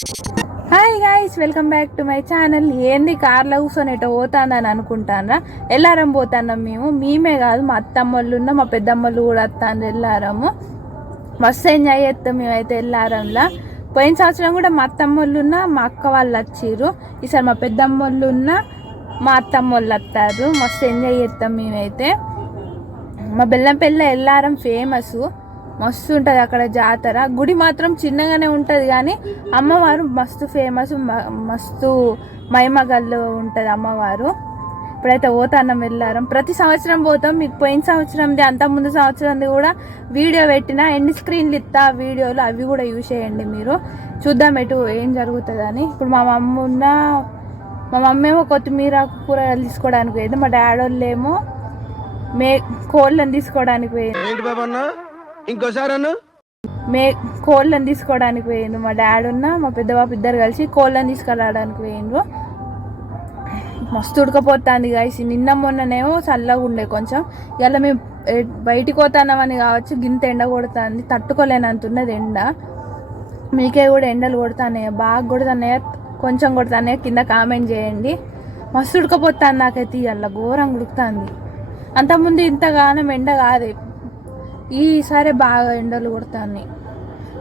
Hi guys, welcome back to my channel. ఏంది కార్లో కూర్చొని ఎటో పోతాందని అనుకుంటానరా? ఎల్లారం పోతాన్నాం మేమే కాదు, మా అత్తమ్మళ్ళు ఉన్న మా పెద్దమ్మళ్ళు కూడా వస్తాను. ఎల్లారము మస్తు ఎంజాయ్ చేస్తాం మేమైతే ఎల్లారంలా. పోయిన సంవత్సరం కూడా మా అత్తమ్మళ్ళు ఉన్న మా అక్క వాళ్ళు వచ్చిర్రు. ఈసారి మా పెద్దమ్మళ్ళు ఉన్న మా అత్తమ్మళ్ళు వస్తారు. మస్తు ఎంజాయ్ చేస్తాం మేమైతే. మా బెల్లంపల్లి ఎల్లారం ఫేమస్, మస్తు ఉంటుంది అక్కడ జాతర. గుడి మాత్రం చిన్నగానే ఉంటుంది కానీ అమ్మవారు మస్తు ఫేమస్, మస్తు మైమగల్లో ఉంటుంది అమ్మవారు. ఇప్పుడైతే పోతాన్నాం వెళ్ళారం. ప్రతి సంవత్సరం పోతాం. మీకు పోయిన సంవత్సరంది అంత ముందు సంవత్సరంది కూడా వీడియో పెట్టిన, ఎండ్ స్క్రీన్లు ఇస్తా వీడియోలు, అవి కూడా యూజ్ చేయండి మీరు. చూద్దాం ఎటు ఏం జరుగుతుందని. ఇప్పుడు మా మమ్మీ ఏమో కొత్తిమీర కూరగాయలు తీసుకోవడానికి పోయింది. మా డాడీ వాళ్ళు ఏమో కోళ్ళని తీసుకోవడానికి పోయింది. కోళ్ళని తీసుకోవడానికి పోయిండు. మా డాడీ ఉన్న మా పెద్ద బాబు ఇద్దరు కలిసి కోళ్ళని తీసుకురావడానికి పోయిండ్రు. మస్తు ఉడకపోతుంది గాయస్. నిన్న మొన్ననేమో చల్లగా ఉండే కొంచెం. ఇలా మేము బయటికి పోతాన్నామని కావచ్చు, గింత ఎండ కొడుతుంది, తట్టుకోలేనంతున్నది ఎండ. మీకే కూడా ఎండలు కొడుతున్నాయా? బాగా కొడుతున్నాయా, కొంచెం కొడుతున్నాయా? కింద కామెంట్ చేయండి. మస్తు ఉడకపోతుంది నాకైతే. ఇలా ఘోరంగా ఉడుకుతుంది. అంతకుముందు ఇంతగానం ఎండ కాదు, ఈసారి బాగా ఎండలు కొడుతున్నాయి.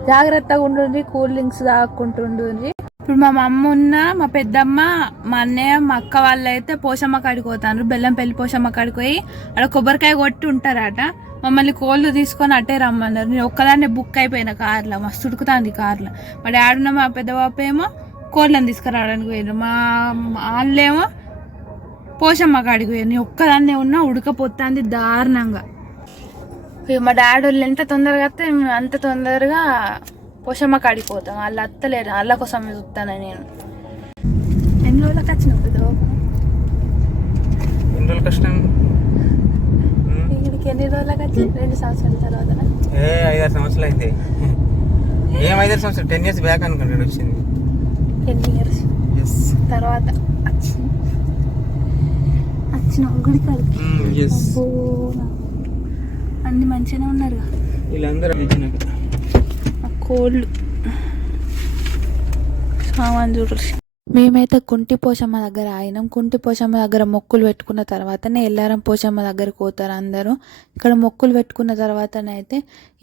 జాగ్రత్తగా ఉండండి, కూల్ డ్రింక్స్ తాగుకుంటుండ్రి. ఇప్పుడు మా అమ్మ ఉన్న మా పెద్దమ్మ, మా అన్నయ్య, మా అక్క వాళ్ళు అయితే పోషమ్మ కాడికి పోతాను. బెల్లంపల్లి పోషమ్మ కాడికి పోయి అక్కడ కొబ్బరికాయ కొట్టి ఉంటారట. మమ్మల్ని కోళ్ళు తీసుకొని అట్టే రమ్మన్నారు. నేను ఒక్కదాన్నే బుక్ అయిపోయిన కార్లో. మస్తు ఉడుకుతుంది కార్లో. మా డాడీ ఉన్న మా పెద్ద బాబు ఏమో కోళ్ళని తీసుకురావడానికి పోయారు. మా వాళ్ళేమో పోషమ్మ కాడికి పోయారు. నేను ఒక్కదాన్నే ఉన్నా, ఉడకపోతుంది దారుణంగా. మా డాడీ వాళ్ళు ఎంత తొందరగా వస్తే అంత తొందరగా పోషమ్మ కాడికి పోతాం. వాళ్ళు అత్తలేరు, వాళ్ళ కోసం చూస్తాను నేను. ఎన్ని రోజులకు వచ్చినావు ఇక్కడికి? ఎన్ని రోజులకు వచ్చి? 2 సంవత్సరాల తర్వాత. 5-6 సంవత్సరాలు అయితే. ఏం 5-6 సంవత్సరాలు? 10 years బ్యాక్ అనుకుంటాను వచ్చింది. 10 years తర్వాత వచ్చిన గుడి కాడికి. అన్ని మంచిగానే ఉన్నారు వీళ్ళందరూ. కోళ్ళు సామాన్ చూడరు. మేమైతే కుంటి పోషమ్మ దగ్గర ఆగినాం. కుంటి పోషమ్మ దగ్గర మొక్కులు పెట్టుకున్న తర్వాతనే ఎల్లారం పోషమ్మ దగ్గరికి పోతారు అందరూ. ఇక్కడ మొక్కులు పెట్టుకున్న తర్వాతనైతే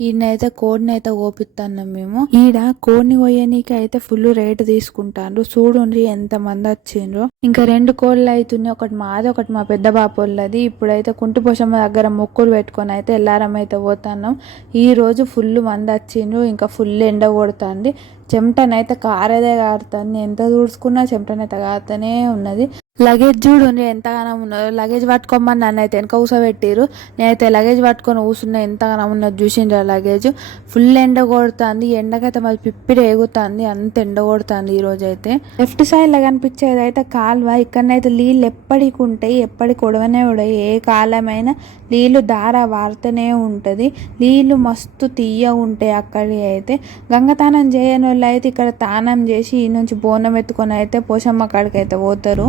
ఈయనైతే కోడిని అయితే కోపిస్తున్నాం మేము. ఈడ కోడిని కోయనీకి అయితే ఫుల్ రేటు తీసుకుంటారు. చూడండి ఎంత మంది వచ్చిండ్రు. ఇంకా 2 కోళ్ళు అవుతున్నాయి. ఒకటి మాది, ఒకటి మా పెద్ద బాపోళ్ళది. ఇప్పుడైతే కుంటి పోషమ్మ దగ్గర మొక్కులు పెట్టుకొని అయితే ఎల్లారం అయితే పోతున్నాం. ఈ రోజు ఫుల్ మంది వచ్చిండ్రు. ఇంకా ఫుల్ ఎండ కొడుతుంది. చెమటనైతే కారేదే కారుతుంది. ఎంత దూడ్చుకున్నా చెమటనైతే కారుతూనే ఉన్నది. లగేజ్ చూడండి ఎంతగానం ఉన్నదో. లగేజ్ పట్టుకోమని నన్ను అయితే వెనక కూసబెట్టిరు. నేనైతే లగేజ్ పట్టుకొని కూర్చున్నా. ఎంతగానం ఉన్నది చూసిండ్రా లగేజ్. ఫుల్ ఎండ కొడుతుంది. ఎండకైతే మరి పిప్పిరి ఎగుతుంది, అంత ఎండ కొడుతుంది ఈ రోజు అయితే. లెఫ్ట్ సైడ్ లో కనిపించేది అయితే కాలువ. ఇక్కడనైతే నీళ్ళు ఎప్పటికి ఉంటాయి, ఎప్పటికి ఉడవనే ఉడవు. ఏ కాలమైనా నీళ్లు దార వారుతూనే ఉంటది. నీళ్లు మస్తు తీయ ఉంటాయి అక్కడి అయితే. గంగతానం చేయని వాళ్ళు అయితే ఇక్కడ తానం చేసి ఈ నుంచి బోనం ఎత్తుకొని అయితే పోషమ్మ కాడికి అయితే పోతారు.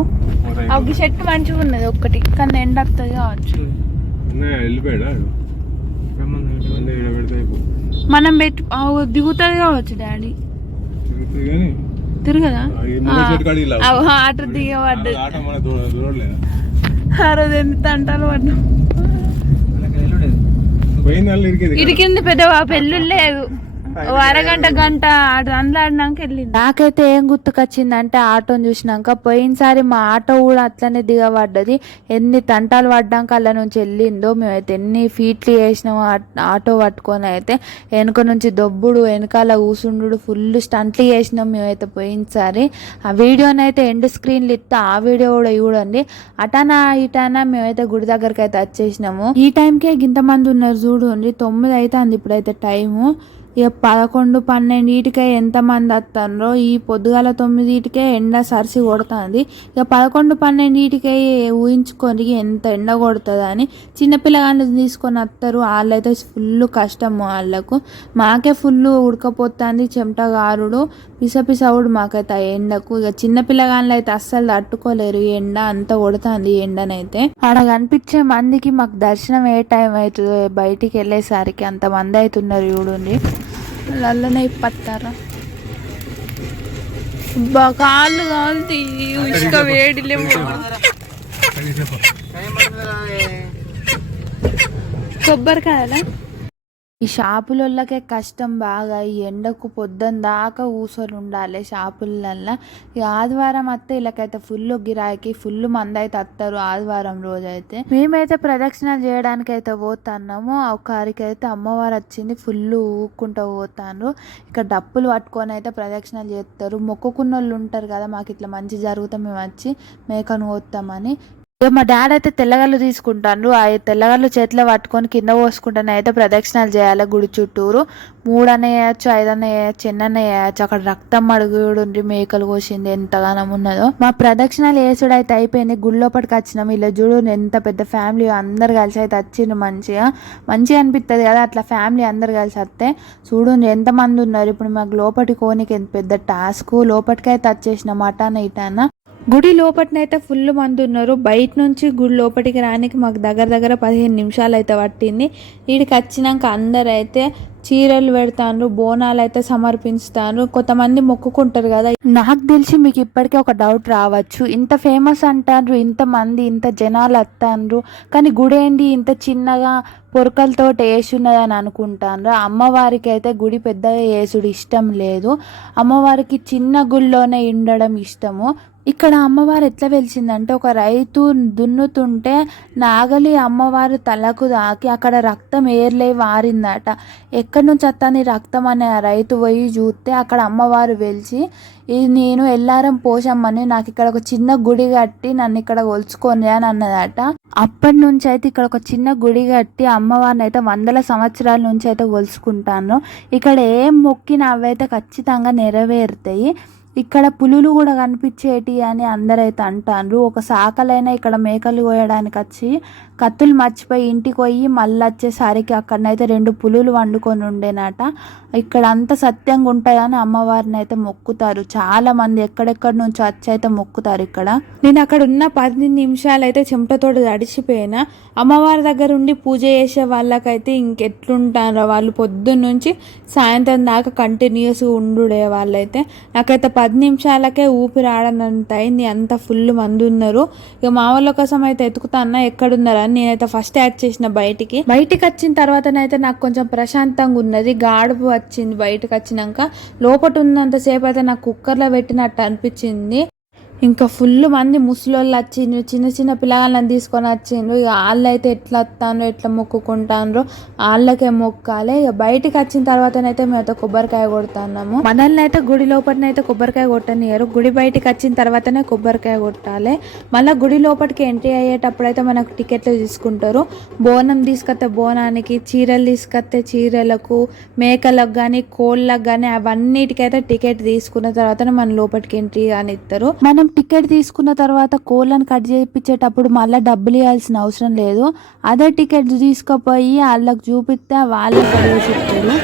అవి చెట్టు మంచిగా ఉన్నది ఒక్కటి, కానీ ఎండ వస్తుంది కావచ్చు. మనం పెట్టి దిగుతుంది కావచ్చు డాడీ. తిరగదా? ఆట దిగబడ్డది. ఆ రోజు ఎంత అంటారు పడ్డాం. ఇరికింది పెద్ద పెళ్ళి లేదు. అరగంట గంట ఆడినాక వెళ్ళింది. నాకైతే ఏం గుర్తుకొచ్చిందంటే ఆటోని చూసినాక, పోయినసారి మా ఆటో కూడా అట్లనే దిగబడ్డది. ఎన్ని తంటాలు పడ్డాక అలా నుంచి వెళ్ళిందో. మేమైతే ఎన్ని ఫీట్లు వేసినాము ఆటో పట్టుకొని అయితే. వెనుక నుంచి దొబ్బుడు, వెనకాల కూసుండు, ఫుల్ స్టంట్లు చేసినాం మేమైతే పోయినసారి. ఆ వీడియోనైతే ఎండ్ స్క్రీన్లు ఇస్తా, ఆ వీడియో కూడా చూడండి. అటానా ఇటానా మేమైతే గుడి దగ్గరికి అయితే వచ్చేసినాము. ఈ టైంకే ఇంతమంది ఉన్నారు చూడండి. 9 అవుతుంది ఇప్పుడైతే టైము. ఇక 11-12 ఎంతమంది వస్తారో. ఈ పొద్దుగాల 9 ఎండ సరిసి కొడుతుంది. ఇక 11-12 ఊహించుకొని ఎంత ఎండ కొడుతుందని చిన్నపిల్లగాళ్ళు తీసుకొని వస్తారు. వాళ్ళైతే ఫుల్ కష్టము వాళ్ళకు. మాకే ఫుల్ ఉడకపోతుంది, చెమట గారుడు, పిసపిసవుడు మాకైతే ఆ ఎండకు. ఇక చిన్నపిల్లగాళ్ళు అయితే అస్సలు తట్టుకోలేరు ఈ ఎండ, అంత కొడుతుంది ఈ ఎండనైతే. ఆడ కనిపించే మందికి మాకు దర్శనం ఏ టైం అవుతుందో బయటికి వెళ్ళేసరికి అంత మంది అవుతున్నారు చూడండి. అల్లనే ఇప్పత్తారా. కాళ్ళు కాలుతీ ఇసుక వేడిలేమో. కొబ్బరికాయలా? ఈ షాపులకే కష్టం బాగా. ఈ ఎండకు పొద్దున్న దాకా కూర్చొని ఉండాలి షాపులల్లో. ఈ ఆదివారం వస్తే వీళ్ళకైతే ఫుల్ గిరాకీ, ఫుల్ మంది అయితే వస్తారు ఆదివారం రోజు అయితే. మేమైతే ప్రదక్షిణాలు చేయడానికి అయితే పోతున్నాము. ఒకరికి అయితే అమ్మవారు వచ్చింది, ఫుల్ ఊక్కుంటూ పోతాను. ఇక్కడ డప్పులు పట్టుకొని అయితే ప్రదక్షిణాలు చేస్తారు. మొక్కుకున్న వాళ్ళు ఉంటారు కదా, మాకు ఇట్లా మంచి జరుగుతాం మేము వచ్చి మేకను కోస్తామని. ఇక మా డాడీ అయితే తెల్లగల్లు తీసుకుంటాను. ఆ తెల్లగల్లు చేతిలో పట్టుకొని కింద పోసుకుంటాను. అయితే ప్రదక్షిణాలు చేయాలి గుడి చుట్టూరు. 3 అన్న వేయచ్చు, 5 అన్న వేయచ్చు, ఎన్నన్న వేయచ్చు. అక్కడ రక్తం అడుగుండి మేకలు కోసింది ఎంతగానం ఉన్నదో. మా ప్రదక్షిణాలు వేసుడు అయితే అయిపోయింది. గుడి లోపలికి వచ్చినాం. ఇలా చూడు ఎంత పెద్ద ఫ్యామిలీ అందరు కలిసి అయితే వచ్చిండ్రు. మంచిగా అనిపిస్తుంది కదా అట్లా ఫ్యామిలీ అందరు కలిసి వస్తే. చూడు ఎంతమంది ఉన్నారు. ఇప్పుడు మాకు లోపలికి కోనికి ఎంత పెద్ద టాస్క్. లోపలికి అయితే వచ్చేసినాం అటాన ఇటాన. గుడి లోపటినైతే ఫుల్ మంది ఉన్నారు. బయట నుంచి గుడి లోపలికి రానికి మాకు దగ్గర 15 నిమిషాలు అయితే పట్టింది. వీడికి వచ్చినాక అందరు అయితే చీరలు పెడతాను, బోనాలు అయితే సమర్పిస్తాను. కొంతమంది మొక్కుకుంటారు కదా. నాకు తెలిసి మీకు ఇప్పటికే ఒక డౌట్ రావచ్చు, ఇంత ఫేమస్ అంటారు, ఇంతమంది ఇంత జనాలు వస్తాండ్రు, కానీ గుడి ఏంటి ఇంత చిన్నగా పొరకలతో వేసున్నది అని అనుకుంటాను. అమ్మవారికి అయితే గుడి పెద్దగా వేసుడు ఇష్టం లేదు. అమ్మవారికి చిన్న గుడిలోనే ఉండడం ఇష్టము. ఇక్కడ అమ్మవారు ఎట్లా వెలిసిందంటే, ఒక రైతు దున్నుతుంటే నాగలి అమ్మవారు తలకు తాకి అక్కడ రక్తం ఏర్లై వారిందట. ఎక్కడి నుంచి వస్తాను రక్తం అనే రైతు పోయి చూస్తే అక్కడ అమ్మవారు వెలిసి, ఇది నేను ఎల్లారం పోషమ్మని, నాకు ఇక్కడ ఒక చిన్న గుడి కట్టి నన్ను ఇక్కడ కొలుచుకొని అని అన్నదట. అప్పటి నుంచి అయితే ఇక్కడ ఒక చిన్న గుడి కట్టి అమ్మవారిని అయితే 100 సంవత్సరాల నుంచి అయితే కొలుచుకుంటాను. ఇక్కడ ఏం మొక్కినా అవైతే ఖచ్చితంగా నెరవేరుతాయి. ఇక్కడ పులులు కూడా కనిపించేటి అని అందరైతే అంటారు. ఒక సాకలైనా ఇక్కడ మేకలు కోయడానికి వచ్చి కత్తులు మర్చిపోయి ఇంటికి పోయి మళ్ళీ వచ్చేసరికి అక్కడనైతే 2 పులులు వండుకొని ఉండేనట. ఇక్కడ అంత సత్యంగా ఉంటాయని అమ్మవారిని అయితే మొక్కుతారు. చాలా మంది ఎక్కడెక్కడి నుంచి వచ్చి అయితే మొక్కుతారు ఇక్కడ. నేను అక్కడ ఉన్న 10 నిమిషాలు అయితే చెమటతోటి తడిసిపోయినా. అమ్మవారి దగ్గర ఉండి పూజ చేసే వాళ్ళకైతే ఇంకెట్లుంటారో వాళ్ళు పొద్దున్న నుంచి సాయంత్రం దాకా కంటిన్యూస్ ఉండుడే వాళ్ళైతే. నాకైతే 10 నిమిషాలకే ఊపిరి ఆడనంత అయింది, అంత ఫుల్ మంది ఉన్నారు. ఇక మా వాళ్ళ కోసం అయితే ఎత్తుకుతాన్నా ఎక్కడున్నారని నేనైతే ఫస్ట్ యాడ్ చేసిన. బయటికి వచ్చిన తర్వాతనైతే నాకు కొంచెం ప్రశాంతంగా ఉన్నది. గాడుపు వచ్చింది బయటకు వచ్చినాక. లోపల ఉన్నంతసేపు అయితే నాకు కుక్కర్లో పెట్టినట్టు అనిపించింది. ఇంకా ఫుల్ మంది ముసలోళ్ళు వచ్చిండ్రు, చిన్న పిల్లగాళ్ళని తీసుకొని వచ్చిండ్రు. ఇక వాళ్ళు అయితే ఎట్లా వస్తాను ఎట్లా మొక్కుకుంటాను వాళ్ళకే మొక్కాలి. ఇక బయటికి వచ్చిన తర్వాతనైతే మేమైతే కొబ్బరికాయ కొడుతున్నాము. మనల్ని అయితే గుడి లోపలనైతే కొబ్బరికాయ కొట్టనియరు. గుడి బయటికి వచ్చిన తర్వాతనే కొబ్బరికాయ కొట్టాలి. మళ్ళీ గుడి లోపలికి ఎంట్రీ అయ్యేటప్పుడు అయితే మనకు టికెట్లు తీసుకుంటారు. బోనం తీసుకొస్తే బోనానికి, చీరలు తీసుకొస్తే చీరలకు, మేకలకు కానీ కోళ్ళకు కానీ అవన్నిటికైతే టికెట్ తీసుకున్న తర్వాతనే మన లోపలికి ఎంట్రీ కానీ ఇస్తారు. మనం టికెట్ తీసుకున్న తర్వాత కోళ్ళని కట్ చేయించేటప్పుడు మళ్ళీ డబ్బులు ఇవ్వాల్సిన అవసరం లేదు. అదే టికెట్ తీసుకుపోయి వాళ్ళకి చూపిస్తే వాళ్ళే కడిగి చెప్తారు.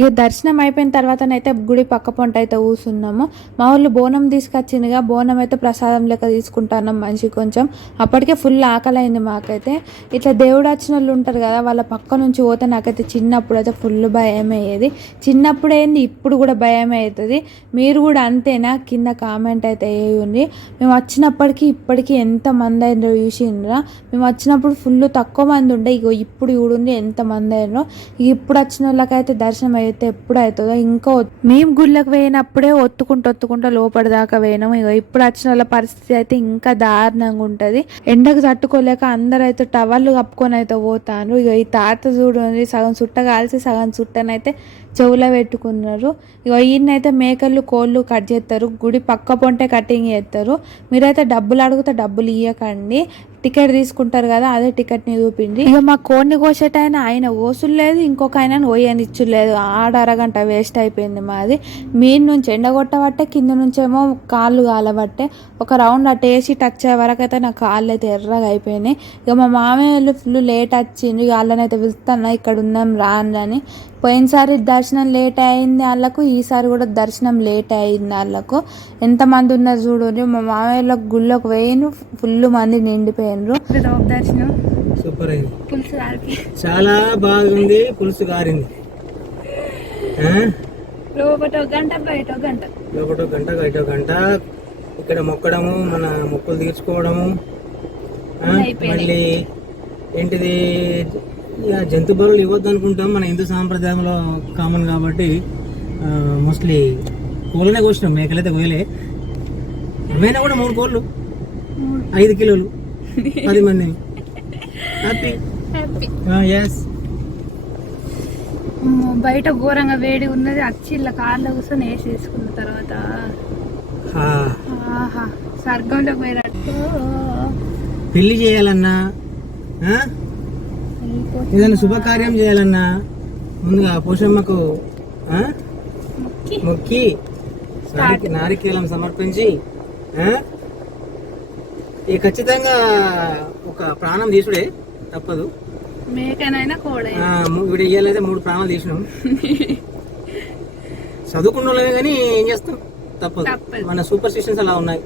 ఇక దర్శనం అయిపోయిన తర్వాతనైతే గుడి పక్క పొంట అయితే కూర్చున్నాము. మా ఊళ్ళు బోనం తీసుకొచ్చిందిగా, బోనం అయితే ప్రసాదం లెక్క తీసుకుంటున్నాం మనిషి కొంచెం. అప్పటికే ఫుల్ ఆకలి అయింది మాకైతే. ఇట్లా దేవుడు వచ్చిన వాళ్ళు ఉంటారు కదా, వాళ్ళ పక్క నుంచి పోతే నాకైతే చిన్నప్పుడు అయితే ఫుల్ భయం అయ్యేది. చిన్నప్పుడు ఏంది ఇప్పుడు కూడా భయం అవుతుంది. మీరు కూడా అంతేనా? కింద కామెంట్ అయితే వేయండి. మేము వచ్చినప్పటికీ ఇప్పటికీ ఎంతమంది అయినో చూసిండ్రా. మేము వచ్చినప్పుడు ఫుల్ తక్కువ మంది ఉండే, ఇగో ఇప్పుడు చూడండి ఎంతమంది అయినో. ఇప్పుడు వచ్చిన వాళ్ళకైతే దర్శనం అయితే ఎప్పుడు అవుతుందో. ఇంకా మేము గుళ్ళకి పోయినప్పుడే ఒత్తుకుంటూ లోపలి దాకా పోయినాము. ఇక ఇప్పుడు వచ్చిన వాళ్ళ పరిస్థితి అయితే ఇంకా దారుణంగా ఉంటుంది. ఎండకు తట్టుకోలేక అందరూ అయితే టవళ్ళు కప్పుకొని అయితే పోతాను. ఇక ఈ తాత చూడండి సగం చుట్ట కాల్చి సగం చుట్టనైతే చెవులో పెట్టుకున్నారు. ఇక ఈయనైతే మేకలు కోళ్ళు కట్ చేస్తారు. గుడి పక్క పొంటే కటింగ్ చేస్తారు. మీరైతే డబ్బులు అడిగితే డబ్బులు ఇవ్వకండి. టికెట్ తీసుకుంటారు కదా, అదే టికెట్ని చూపిండి. ఇక మా కోడిని కోసేటైనా ఆయన ఓసులు లేదు, ఇంకొక ఆయన ఓయనిచ్చు లేదు. అరగంట వేస్ట్ అయిపోయింది మాది. మీన్ నుంచి ఎండగొట్టబట్టే, కింద నుంచేమో కాళ్ళు కాలబట్టే. ఒక రౌండ్ అటు వేసి టచ్ అయ్యే వరకు అయితే నా కాళ్ళు అయితే ఎర్రగా అయిపోయినాయి. ఇక మా మామయ్య ఫుల్ లేట్ వచ్చింది. ఇక వాళ్ళనైతే పిలుస్తున్నా ఇక్కడ ఉన్నాం రాని. పోయినసారి దర్శనం లేట్ అయింది వాళ్ళకు, ఈసారి కూడా దర్శనం లేట్ అయింది వాళ్ళకు. ఎంతమంది ఉన్నారు చూడండి. మా మామయ్యలో గుళ్ళోకి పోయిన ఫుల్ మంది నిండిపోయినరు. దర్శనం సూపర్ అయింది, పులుసు గారికి చాలా బాగుంది. పులుసు గారింది. లోపల ఒక గంట బయట ఒక గంట, లోపల ఒక గంట బయట ఒక గంట. ఇక్కడ మొక్కడము, మన మొక్కలు తీర్చుకోవడము, మళ్ళీ ఏంటిది జంతు బలులు ఇవ్వద్దు అనుకుంటాం. మన హిందూ సాంప్రదాయంలో కామన్ కాబట్టి మోస్ట్లీ కోళ్ళనే కోసినాం, మేకలైతే కోయలే. అవైనా కూడా 3 కోళ్ళు 5 కిలోలు 10 మంది. హ్యాపీ. ఎస్. బయట ఘోరంగా వేడి ఉన్నది. వచ్చి ఇలా కార్లో కూర్చొని వేసి వేసుకున్న తర్వాత స్వర్గంలోకి పోయినట్టు. పెళ్లి చేయాలన్నా, ఏదైనా శుభకార్యం చేయాలన్నా ముందుగా పోషమ్మకు మొక్కి నారికేలం సమర్పించి ఈ ఖచ్చితంగా ఒక ప్రాణం తీసుడే తప్పదు. మేకనైనా కోడైనా వీడు ఇయ్యాలైతే 3 ప్రాణాలు తీసినాం. చదువుకున్న వాళ్ళమే కానీ ఏం చేస్తాం, తప్పదు. మన సూపర్ స్టిషన్స్ అలా ఉన్నాయి,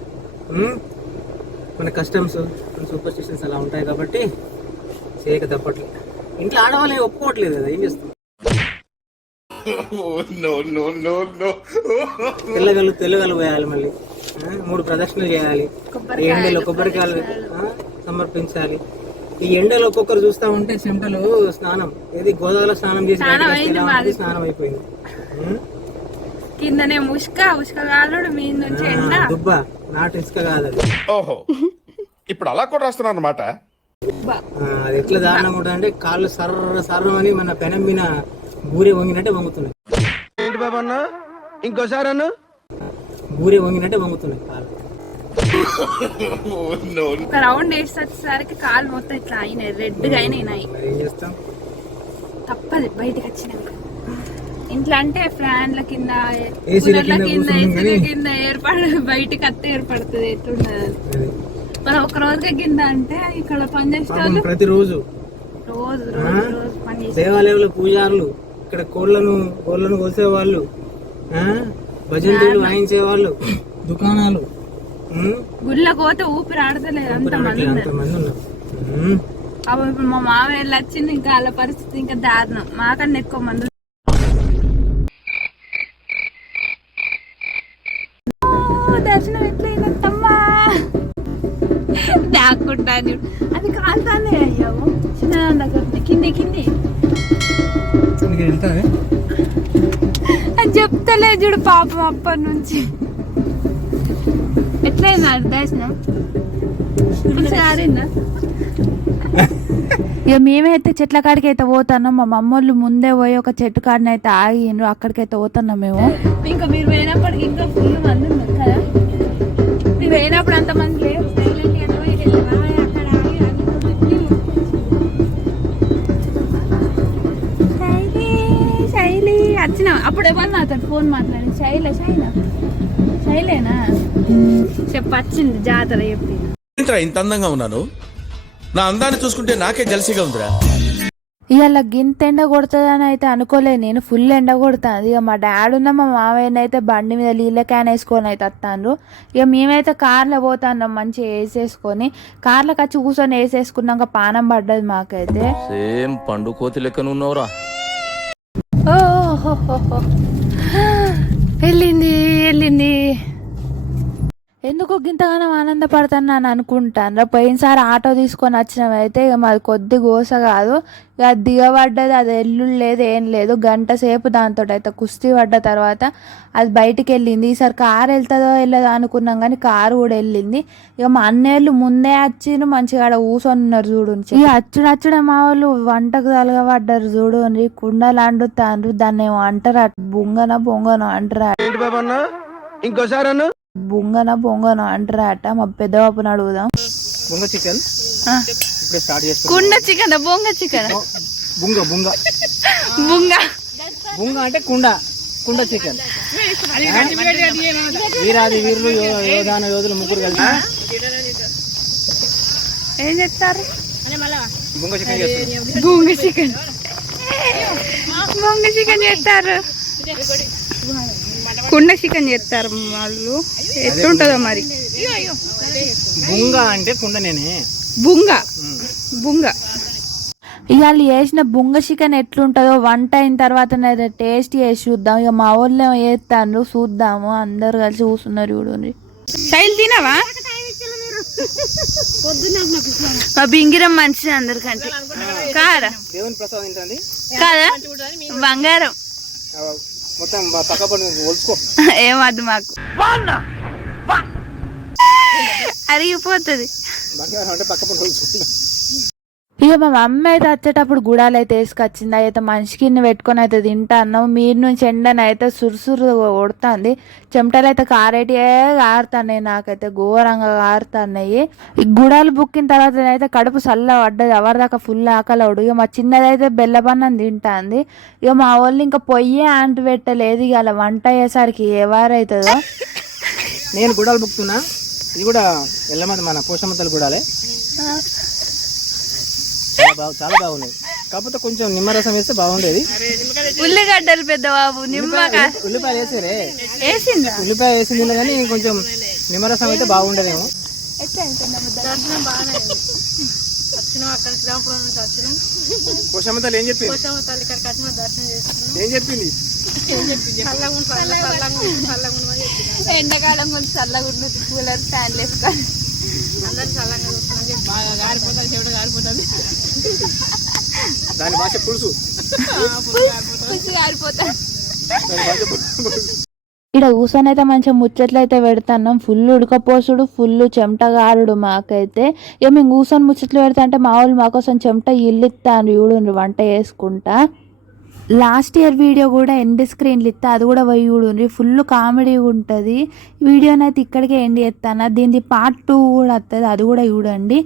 మన కస్టమ్స్, మన సూపర్ స్టిషన్స్ అలా ఉంటాయి కాబట్టి చేయక తప్పట్లేదు. ఇంట్లో ఆడవాళ్ళు ఒప్పుకోవట్లేదు కదా, ఏం చేస్తాం. తెల్లగలు పోయాలి, మళ్ళీ 3 ప్రదక్షిణలు చేయాలి, ఎండలో కొబ్బరికాయలు సమర్పించాలి. ఈ ఎండలో ఒక్కొక్కరు చూస్తా ఉంటే చెమటలు స్నానం, ఏది గోదావరిలో స్నానం చేసి స్నానం అయిపోయింది. కిందనే ఉష్క మీ నుంచి దుబ్బ, నాటు ఇసుక కాదు అది. ఓహో, ఇప్పుడు అలా కూడా రాస్తున్నాను అన్నమాట. అది ఎట్లా దారుణంగా ఉంటుంది అంటే కాళ్ళు సర్రం అని మన పెనం మీద బూరె వంగినట్టే వంగుతున్నాయి. ఏంటి బాబు అన్న, ఇంకోసారి అన్న, బూరె వంగినట్టే వంగుతున్నాయి కాళ్ళు. ఒక రౌండ్ వేసి వచ్చేసరికి కాలు మొత్తం ఇట్లా అయినాయి, రెడ్గా అయినాయి. ఏం చేస్తాం, తప్పదు. బయటకు వచ్చినాక ఇంట్లో అంటే ఫ్యాన్ల కింద, ఏసీల కింద బయటకు అత్తే ఏర్పడుతుంది. ఎట్లుండదు మనం ఒక రోజుగా కింద అంటే ఇక్కడ పని చేస్తారు ప్రతిరోజు. రోజు పని దేవాలయంలో పూజారులు, ఇక్కడ కోళ్ళను కోసేవాళ్ళు, భజంతులు వాయించేవాళ్ళు, దుకాణాలు, గుళ్ళ కోత ఊపిరి ఆడతలేదు. అంతమంది ఉన్నారు. ఇప్పుడు మా మామయ్య వచ్చింది, ఇంకా వాళ్ళ పరిస్థితి ఇంకా దారుణం, మాకన్నా ఎక్కువ మంది. దర్శనం ఎట్లయినమ్మా దాక్కుంటాను. అది కాంతానే అయ్యాము చిన్న దగ్గర కింది అది చెప్తలే చూడు పాపం అప్పటి నుంచి. ఎట్లయిందా దర్శనం? ఇక మేమైతే చెట్ల కాడికి అయితే పోతున్నాం. మా మమ్మోళ్ళు ముందే పోయి ఒక చెట్టు కాడిని అయితే ఆగిండ్రు, అక్కడికైతే పోతున్నాం మేము. ఇంకా మీరు పోయినప్పటికి ఇంకా ఫుల్ మంది ఉన్నారు కదా, మీరు పోయినప్పుడు అంత మంది లేరు. శైలి వచ్చిన అప్పుడు ఏమన్నా అతను ఫోన్ మాట్లాడి శైలేనా చెప్పు, వచ్చింది జాతర చెప్పి. ఇంత అందంగా ఉన్నాను, నా అందాన్ని చూసుకుంటే నాకే జల్సీగా ఉందిరా. ఇవాళ గింత ఎండ కొడుతుందని అయితే అనుకోలేదు నేను, ఫుల్ ఎండ కొడుతుంది. ఇక మా డాడీ ఉన్న మా మావయ్యని అయితే బండి మీద నీళ్ళ క్యాన్ వేసుకొని అయితే వస్తాను. ఇక మేమైతే కార్లో పోతాన్నాం, మంచిగా వేసేసుకొని కార్లోకి వచ్చి కూర్చొని వేసేసుకున్నాక పానం పడ్డది మాకైతే. సేమ్ పండు కోతి లెక్కన ఉన్నవరా. వెళ్ళింది. ఎందుకు గింతగానం ఆనందపడతాను అని అనుకుంటాను. పోయినసారి ఆటో తీసుకొని వచ్చినవైతే ఇక మాది కొద్ది గోస కాదు, ఇక దిగబడ్డది, అది ఎల్లుళ్ళు లేదు ఏం లేదు, గంట సేపు దాంతో అయితే కుస్తీ పడ్డ తర్వాత అది బయటికి వెళ్ళింది. ఈసారి కారు వెళ్తుందో వెళ్ళదో అనుకున్నాం కానీ కారు కూడా వెళ్ళింది. ఇక మా అన్నయ్యలు ముందే వచ్చి మంచిగా ఆడ కూర్చొని ఉన్నారు చూడు. ఇక అచ్చుడ మా వాళ్ళు వంటకు తలగబడ్డారు చూడు, కుండలు అండుతాండ్రు, దాన్ని ఏమో అంటారా, బొంగనో అంటారా, ఇంకోసారి అన్న, బొంగనో అంటారా అట. మా పెద్ద బాబుని అడుగుదాం. బొంగ చికెన్ ఇప్పుడే స్టార్ట్ చేస్తాం. కుండ చికెన్, బొంగ చికెన్, బుంగ అంటే కుండ చికెన్. వీరాది వీరులు యోధాన యోధులు ముగ్గురు కలిసి ఏం చెప్తారు? బుంగ చికెన్ చేస్తారు. బొంగ చికెన్ చేస్తారు, కుండ చికెన్ చేస్తారు వాళ్ళు. ఎట్లుంటుందో మరి. బుంగ అంటే కుండనేనే. బుంగ బుంగ ఇవాళ చేసిన బుంగ చికెన్ ఎట్లుంటుందో వంట అయిన తర్వాత టేస్ట్ చేసి చూద్దాం. ఇక మా ఊళ్ళో వేస్తాను చూద్దాము. అందరు కలిసి కూర్చున్నారు చూడండి. శైలి తినవా? మా బింగిరం మంచిది అందరికంటే కారా దేవుని ప్రసాదం ఏంటండి? కాదా బంగారం మొత్తం పక్క ఒలుచుకో. ఏమద్దు మాకు అరిగిపోతుంది. బంగారం అంటే పక్క పని ఒలుచుకో. ఇక మా మమ్మీ అయితే వచ్చేటప్పుడు గుడాలు అయితే వేసుకొచ్చింది. అయితే మనిషికి పెట్టుకొని అయితే తింటాను. మీరు నుంచి ఎండనైతే సురుసురు కొడుతుంది. చెమటలు అయితే కారేటి కారుతున్నాయి. నాకైతే ఘోరంగా కారుతున్నాయి. ఈ గుడాలు బుక్కిన తర్వాత అయితే కడుపు చల్ల పడ్డది. ఎవరిదాకా ఫుల్ ఆకలవుడు. ఇక మా చిన్నదైతే బెల్లబన్నం తింటుంది. ఇక మా వాళ్ళు ఇంకా పొయ్యే అంటు పెట్టలేదు. ఇక అలా వంట అయ్యేసరికి ఎవరైతుందో. నేను గుడాలు బుక్తున్నా. ఇది కూడా ఎల్లమది మన పోషమతలు గుడాలే. చాలా బాగున్నాయి. కాకపోతే కొంచెం నిమ్మరసం వేస్తే బాగుండేది. ఉల్లిగడ్డలు పెద్ద బాబు నిమ్మకాయ ఉల్లిపాయలు వేసారే. వేసిందా? ఉల్లిపాయ వేసింది కానీ కొంచెం నిమ్మరసం అయితే బాగుండేదేమో. పోషమతలు ఏం చెప్పింది? ఏం చెప్పింది? ఎండాకాలం కొంచెం చల్లగా ఉంటుంది. కూలర్ ఫ్యాన్ వేసుకొని దాని భాష పులుసు. ఇక్కడ కూర్చొని అయితే మంచిగా ముచ్చట్లు అయితే పెడతాను. ఫుల్ ఉడకపోసుడు, ఫుల్ చెమటగారుడు మాకైతే. ఇక మేము కూర్చొని ముచ్చట్లు పెడతా అంటే మా వాళ్ళు మాకోసం చెమట ఇల్లిస్తాను చూడు వంట చేసుకుంటా. లాస్ట్ ఇయర్ వీడియో కూడా ఎండ్ స్క్రీన్లు ఇస్తా, అది కూడా పోయి చూడండి. ఫుల్ కామెడీ ఉంటుంది. వీడియోని అయితే ఇక్కడికే ఎండ్ చేస్తాను. దీనికి పార్ట్ 2 కూడా వస్తుంది, అది కూడా చూడండి.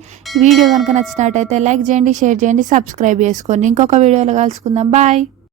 వీడియో కనుక నచ్చినట్టయితే లైక్ చేయండి, షేర్ చేయండి, సబ్స్క్రైబ్ చేసుకోండి. ఇంకొక వీడియోలో కలుసుకుందాం. బాయ్.